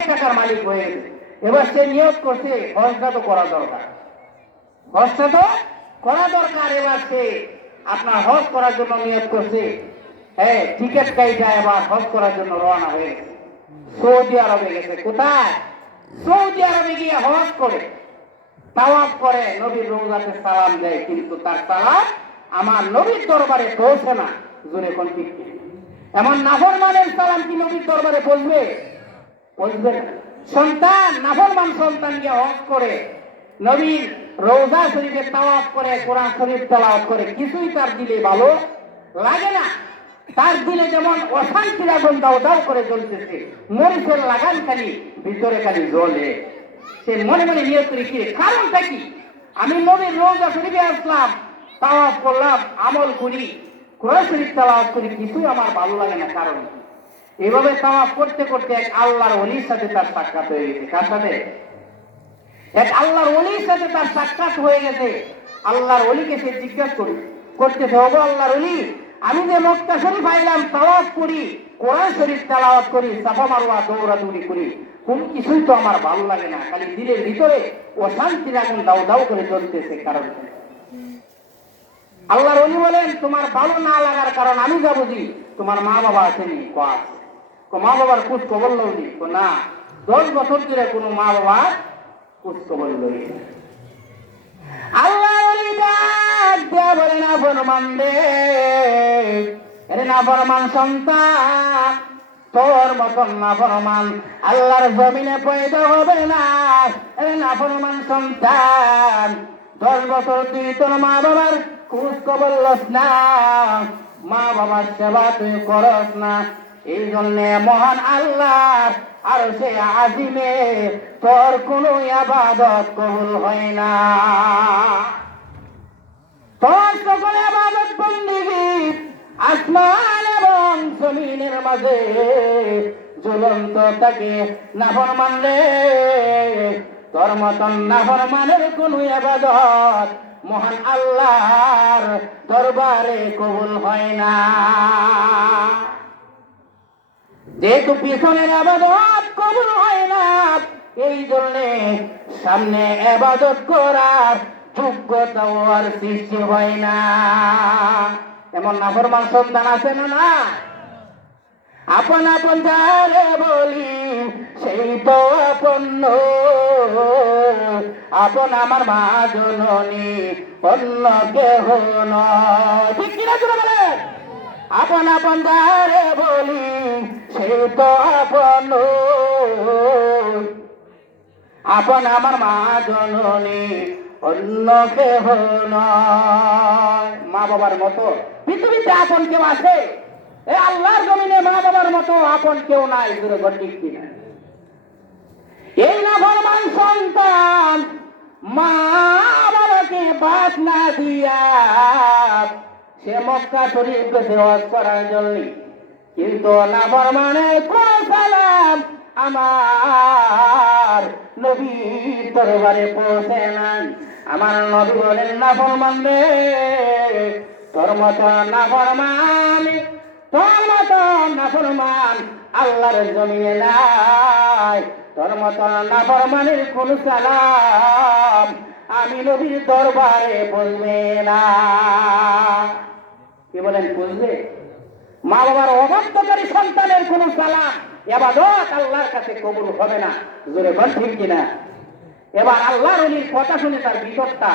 টাকার মালিক হয়ে গেছে। এবার সে নিয়োগ করছে হজটা তো করা দরকার, হজটা তো করা দরকার। এবার সে আপনার হজ করার জন্য নিয়োগ করছে। হ্যাঁ, টিকিট কাইটা এবার হজ করার জন্য রওনা হয়ে গেছে। সৌদি আরবে গেছে। কোথায়? সৌদি আরবে গিয়ে হজ করে, তাওয়াফ করে, নবীর রওজাতে সালাম দেয়, কিন্তু তার সালাম আমার নবীর দরবারে পৌঁছে না। জোরে কোন ঠিক? এমন নাফরমানের সালাম কি নবীর দরবারে পৌঁছবে? পৌঁছবে না। সন্তান, নাফরমান সন্তান গিয়ে হজ করে, নবীর রওজা শরীফে তাওয়াফ করে, কোরআন শরীফ তেলাওয়াত করে, কিছুই তার দিলে ভালো লাগে না। তার দিলে যেমন অশান্তির আগুন দাও দাও করে জ্বলতেছে, মরিচের লাগান খালি ভিতরে খালি জ্বলে। সে মনে মনে নিয়ত করে কি কারণটা কি? আমি নবীর রওজা শরীফে আসলাম, তাওয়াফ করলাম, আমল করি, কোরআন শরীফ তেলাওয়াত করি, কিছুই আমার ভালো লাগে না। কারণ এইভাবে তাওয়াফ করতে করতে এক আল্লাহর ওলির সাথে তার সাক্ষাৎ হয়ে গেছে। কার সাথে? এক আল্লাহর ওলির সাথে তার সাক্ষাৎ হয়ে গেছে। আল্লাহর ওলিকে সে জিজ্ঞাসা করতেছে, ওগো আল্লাহর ওলি, আমি যে মক্কা শরীফ আইলাম, তাওয়াফ করি, কোরআন শরীফ তেলাওয়াত করি, সাফা মারওয়া দৌড়াদৌড়ি করি, কোন কিছুই তো আমার ভালো লাগে না, খালি দিলের ভিতরে অশান্তির আগুন দাউ দাউ করে জ্বলতেছে। কারণ আল্লাহর ওলি বলেন, তোমার ভালো না লাগার কারণ আমি যা বুঝি, তোমার মা বাবা আসেনি। মা বাবার খোঁজ খবর লইনি? না, 10 বছর ধরে কোনো মা বাবার খোঁজ খবর লই। আল্লাহর ওলি ডাক দেয়া বলে, না ফরমান দে, আরে না ফরমান সন্তান, তোর মতন না ফরমান আল্লাহর জমিনে পয়দা হবে না। আরে না ফরমান সন্তান, 10 বছর তুই তোর মা বাবার খোঁজ খবর লস না, মা বাবার সেবা তুই করস না, এই জন্য মহান আল্লাহ আর সে আজিমে তোর কোনো ইবাদত কবুল হয় না। তোর সকল ইবাদত বন্দেগী আসমান এবং জমিনের মাঝে ঝুলন্ত থাকে। নাফরমান রে, তোর মতন নাফরমানের কোন ইবাদত মহান আল্লাহর দরবারে কবুল হয় না। যেহেতু পিছনের ইবাদত কবুল হয় না, এই জন্য সামনে ইবাদত করার যোগ্যতাও আর সৃষ্টি হয় না। এমন নাফরমান সন্তান আছে না? না, আপন আপন যারে বলি সেই তো আপন, আপন আমার মা জননী, অন্য কেহ নয়। ঠিক কিনা শুনে বলেন? আপন আপন যারে বলি সেই তো আপন, আপন আমার মা জননী, অন্য কেহ নয়। মা বাবার মতো পৃথিবীতে আপন কেউ আছে? এই আল্লাহর জমিনে মা বাবার মতো আপন কেউ নাই। ঠিক কিনা? এই নাফরমান সন্তান মা বাবাকে বাদ না দিয়া সে মক্কা শরীফ গেছে হজ করার জন্য, কিন্তু নাফরমানের কোন সালাম আমার নবীর দরবারে পৌঁছে নাই। আমার নবী বলেন, নাফরমান রে, তোর মত নাফরমান, তোর মত নাফরমান আল্লাহর জমিনে নাই। তোর মত নাফরমানের কোন সালাম আমি নবীর দরবারে পৌঁছবে না। কি বলেন? পৌঁছবে? মা বাবার অবাধ্যকারী সন্তানের কোন সালাম ইবাদত আল্লাহর কাছে কবুল হবে না। জোরে বল ঠিক কিনা? এবার আল্লাহর ওলির কথা শুনে তার ভিতরটা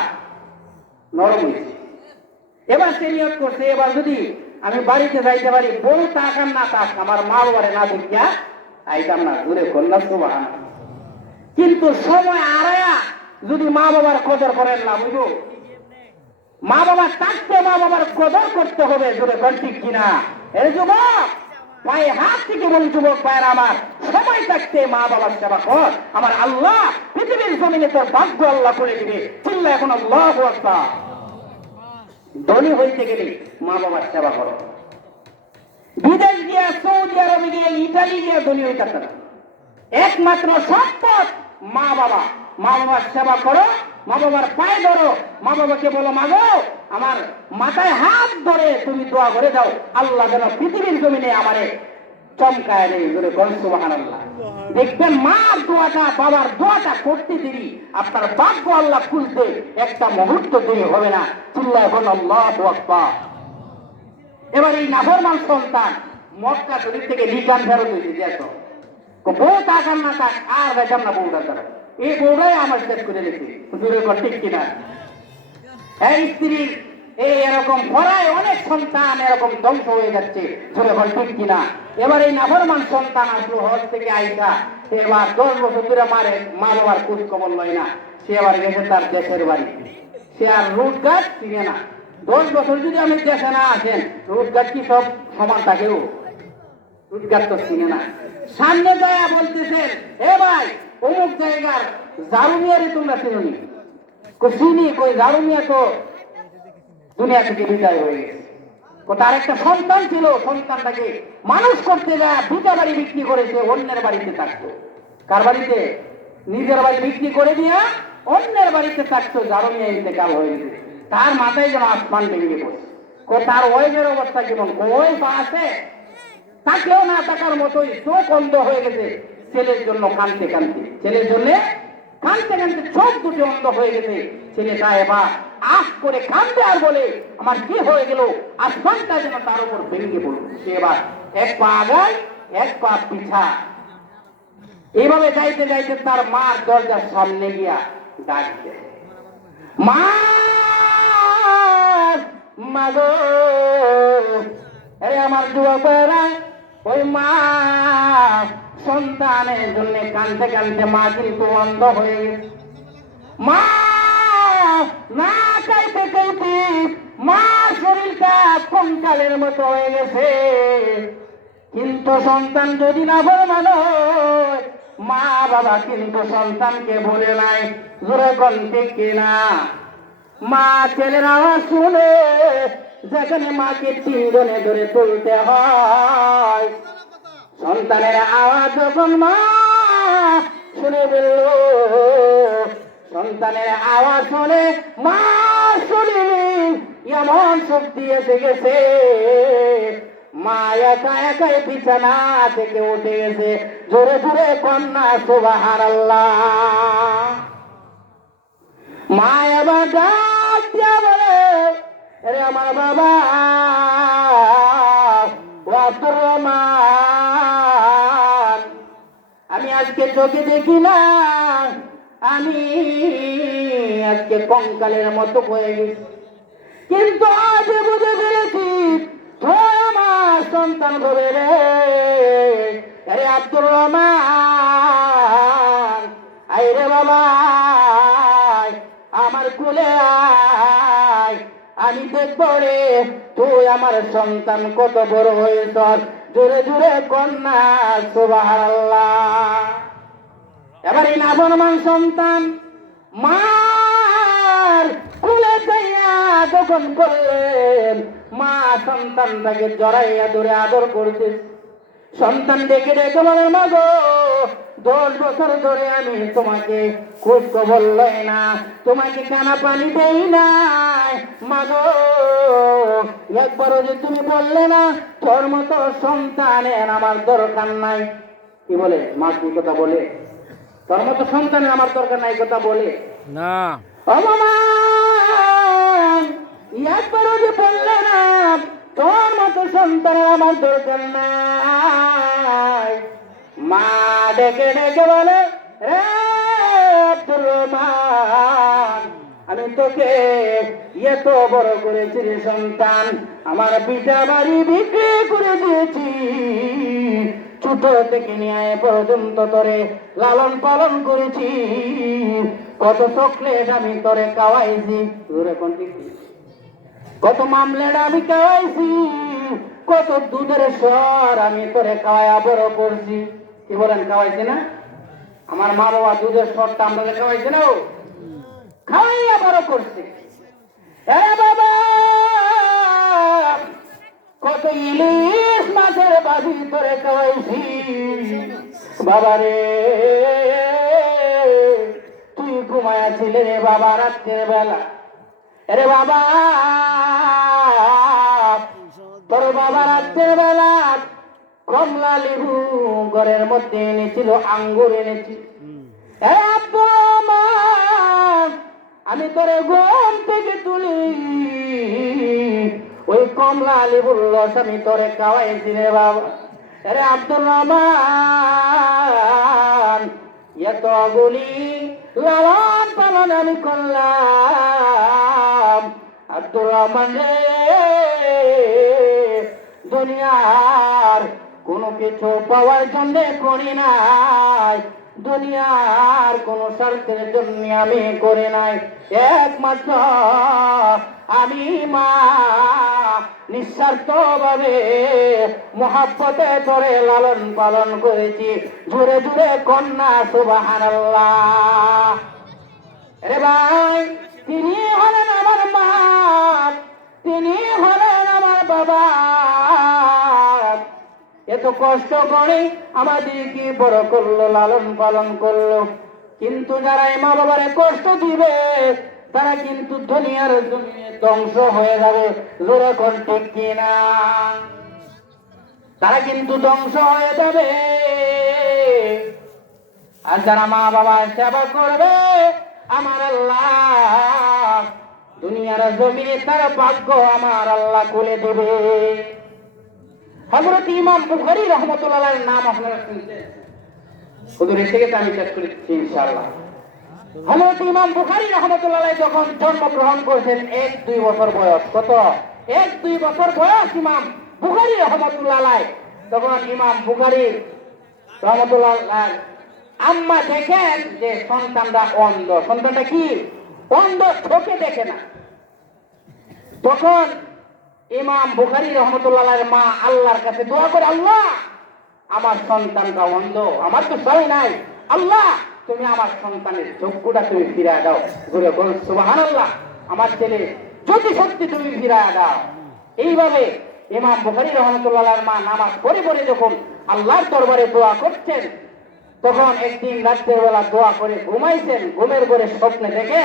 নরম হয়েছে। এবার সে নিয়ত করছে, এবার যদি আমি বাড়িতে যাইতে পারি, বউ তাকান না তাক, আমার মা বাবারে না দেখিয়া আইতাম না। জোরে কন্যা সুবহানাল্লাহ। কিন্তু সময় আড়ায়া যদি মা বাবার কদর করেন না, বুঝো, মা বাবার থাকতে মা বাবার কদর করতে হবে। জোরে বল ঠিক কিনা? এই যুবক পায়ে হাত থেকে বলি, যুবক ভাইয়ের আমার, সময় থাকতে মা বাবার সেবা কর। আমার আল্লাহ পৃথিবীর জমিনে তোর ভাগ্য আল্লাহ করে দিবে। চিল্লা এখন আল্লাহু আকবার। ধনী হইতে গেলে মা বাবার সেবা করো। বিদেশ গিয়া, সৌদি আরবে গিয়ে, ইটালি গিয়া ধনী হইতে পারে, একমাত্র সম্পদ মা বাবা। মা বাবার সেবা করো, মা বাবার পায়ে ধরো, মা বাবাকে বলো, মাগো আমার মাথায় হাত ধরে তুমি দোয়া করে দাও, আল্লাহ যেন পৃথিবীর জমিনে আমারে চমকায় নেই। সুবহানাল্লাহ। দেখবেন মার দোয়াটা বাবার দোয়াটা করতে দেরি, আপনার ভাগ্য আল্লাহ খুলতে একটা মুহূর্ত দেরি হবে না। চিল্লায় বল আল্লাহু আকবার। এবার এই নাফরমান সন্তান মক্কা শরীফ থেকে রিটার্ন ফেরত হয়েছে, দেখো বউ তাকান না তাক আর বেচার না বউটা তারা, এই বউটাই আমার শেষ করে রেখে ঠিক কিনা। হ্যাঁ, স্ত্রী এই এরকম পড়ায় অনেক সন্তান এরকম ধ্বংস হয়ে যাচ্ছে, যখন ঠিক কিনা। এবার এই নাফরমান সন্তান আসলো হজ থেকে আইসা, এবার 10 বছর ধরে মা বাবার খোঁজ খবর লয় না, সে এবার গেছে তার দেশের বাড়ি। সে আর রুট গাছ চিনে না। 10 বছর যদি আমি দেশে না আসেন, রুট গাছ কি সব সমান থাকেও? রুট গাছ তো চিনে না। সামনে যায় বলতেছেন, এ ভাই অমুক জায়গার জারুমিয়ারে তোমরা চিনি? চিনি। কই জারুমিয়া তো দুনিয়া থেকে বিদায় হয়ে গেছে। তার একটা সন্তান ছিল, সন্তানটাকে মানুষ করতে যায় দুটা বাড়ি বিক্রি করেছে, অন্যের বাড়িতে থাকতো। কার বাড়িতে? নিজের বাড়ি বিক্রি করে দিয়া অন্যের বাড়িতে থাকতো। জারুমিয়া ইন্তেকাল হয়ে গেছে। তার মাথায় যেন আসমান ভেঙে পড়ছে। তার ওয়েজের অবস্থা কেমন? ওই বা আছে, তাকেও না থাকার মতোই চোখ অন্ধ হয়ে গেছে ছেলের জন্য কাঁদতে কাঁদতে। ছেলের জন্য কাঁদতে কাঁদতে চোখ দুটি অন্ধ হয়ে গেছে। ছেলেটা এবার আখ করে কাঁদতে আর বলে, আমার কি হয়ে গেল? আসমানটা যেন তার উপর ভেঙে পড়ল। সে এবার এক পা আগায় এক পা পিছা। এইভাবে যাইতে যাইতে তার মার দরজার সামনে গিয়া ডাকছে, মা মাগো। এই আমার যুবকেরা, ওই মা সন্তানের জন্য কাঁদতে কাঁদতে মা কিন্তু অন্ধ হয়ে গেছে। মা না চাইতে চাইতে মা শরীরটা কঙ্কালের মতো হয়ে গেছে। কিন্তু সন্তান যদি না ফরমান হয়, মা বাবা কিন্তু সন্তানকে বলে নাই। জোরে কোন ঠিক কিনা? মা ছেলের আওয়াজ শুনে যেখানে মাকে 3 জনে ধরে তুলতে হয়, সন্তানের আওয়াজ যখন মা শুনে বলল, সন্তানের আওয়াজ শুনে মা শরীরে এমন শক্তি এসে গেছে, মা একা একাই বিছানা থেকে উঠে গেছে। জোরে জোরে কন্যা সুবহানাল্লাহ। মা এবার ডাক দিয়া বলে, আরে আমার বাবা আব্দুর রহমান, আমি আজকে চোখে দেখি না, আমি আজকে কঙ্কালের মতো হয়ে গেছি, কিন্তু আজ বুঝে ফেলেছি তুই আমার সন্তান হবে রে। আরে আব্দুর রহমান, আই রে বাবা, আমার কোলে আয়, আমি দেখবো রে তুই আমার সন্তান কত বড় হয়েছ। জোরে জোরে কন্যা সুবহানাল্লাহ। এবার এই নাফরমান সন্তান মার কোলে যাইয়া যখন করলেন, মা সন্তানটাকে জড়াইয়া ধরে আদর করছে। সন্তান ডেকে ডেকে বলে, মা গো 10 বছর ধরে আমি তোমাকে খোঁজ খবর লই না, তোমাকে কানা পানি দেই নাই। মা গো একবারও যে তুমি বললে না তোর মতো সন্তানের আমার দরকার নাই। কি বলে? মা কি কথা বলে? তোর মতো সন্তানের আমার দরকার নাই কথা বলে না। একবারও যে বললে না তোর মতো সন্তানের আমার দরকার নাই। মা ডেকে ডেকে বলে, রে আব্দুর রহমান, আমি তোকে এত বড় করেছি রে সন্তান, আমার পিতা বাড়ি বিক্রি করে দিয়েছি, ছোট থেকে নিয়ে পর্যন্ত তোরে লালন পালন করেছি, কত চকলেট আমি তোরে খাওয়াইছি, কত মামলেট আমি খাওয়াইছি, কত দুধের স্বর আমি তোরে খাওয়াইয়া বড় করছি। কি বলেন? খাওয়াইছে না? আমার মা বাবা দুধের স্বরটা আমরা খাওয়াইছে না, খাওয়াইয়া বড় করছে। বাবা কত ইলিশ মাছের বাজি তোরে খাওয়াইছি, বাবা রে তুই ঘুমাইয়াছিলে রে বাবা রাত্রের বেলা। আরে বাবা তোর বাবা রাত্রের বেলা কমলা লেবু, ঘরের মধ্যে এনেছিল আঙ্গুর এনেছি। এ আব্দুর রহমান, আমি তোরে ঘুম থেকে তুলি ওই কমলা লেবুর রস আমি তোরে খাওয়াইছি রে বাবা। আরে আব্দুর রহমান, এতগুলি লালন পালন আমি করলাম আব্দুর রহমান রে, দুনিয়ার কোনো কিছু পাওয়ার জন্য করি নাই, দুনিয়ার কোন স্বার্থের জন্য আমি করি নাই, একমাত্র আমি মা নিঃস্বার্থ ভাবে মহাব্বতে ধরে লালন পালন করেছি। জুড়ে জুড়ে কন্যা সুবহানাল্লাহ। রে ভাই, তিনি হলেন আমার মা, তিনি হলেন আমার বাবা। এত কষ্ট করে আমাদেরকে বড় করলো, লালন পালন করলো, কিন্তু যারা এই মা বাবারে কষ্ট দিবে তারা কিন্তু দুনিয়ার জমিনে ধ্বংস হয়ে যাবে। জোরে কোন ঠিক কিনা? তারা কিন্তু ধ্বংস হয়ে যাবে। আর যারা মা বাবার সেবা করবে আমার আল্লাহ দুনিয়ার জমিনে তার ভাগ্য আমার আল্লাহ খুলে দেবে। হযরত ইমাম বুখারী রাহমাতুল্লাহ নাম আপনারা শুনছেন? হুজুর এসে গেছে, আমি শেষ করে দিচ্ছি ইনশাআল্লাহ। হযরত ইমাম বুখারী রাহমাতুল্লাহ যখন জন্মগ্রহণ করেছেন 1-2 বছর বয়স, কত? 1-2 বছর বয়স ইমাম বুখারী রাহমাতুল্লাহ। তখন ইমাম বুখারী রাহমাতুল্লাহ আম্মা দেখেন যে সন্তানটা অন্ধ। সন্তানটা কি? অন্ধ, চোখে দেখে না। তখন ইমাম বুখারী রাহমাতুল্লাহর মা আল্লাহর কাছে দোয়া করে, আল্লাহ আমার সন্তানটা অন্ধ, আমার তো সবাই নাই, আল্লাহ তুমি আমার সন্তানের চক্ষুটা তুমি ফিরায় দাও। ঘুরে বল সুবহানাল্লাহ, আমার ছেলে যদি সত্যি তুমি ফিরায় দাও। এইভাবে ইমাম বুখারী রাহমাতুল্লাহর মা নামাজ পড়ে পড়ে যখন আল্লাহর দরবারে দোয়া করছেন, তখন একদিন রাত্রের বেলা দোয়া করে ঘুমাইছেন, ঘুমের ঘরে স্বপ্নে দেখে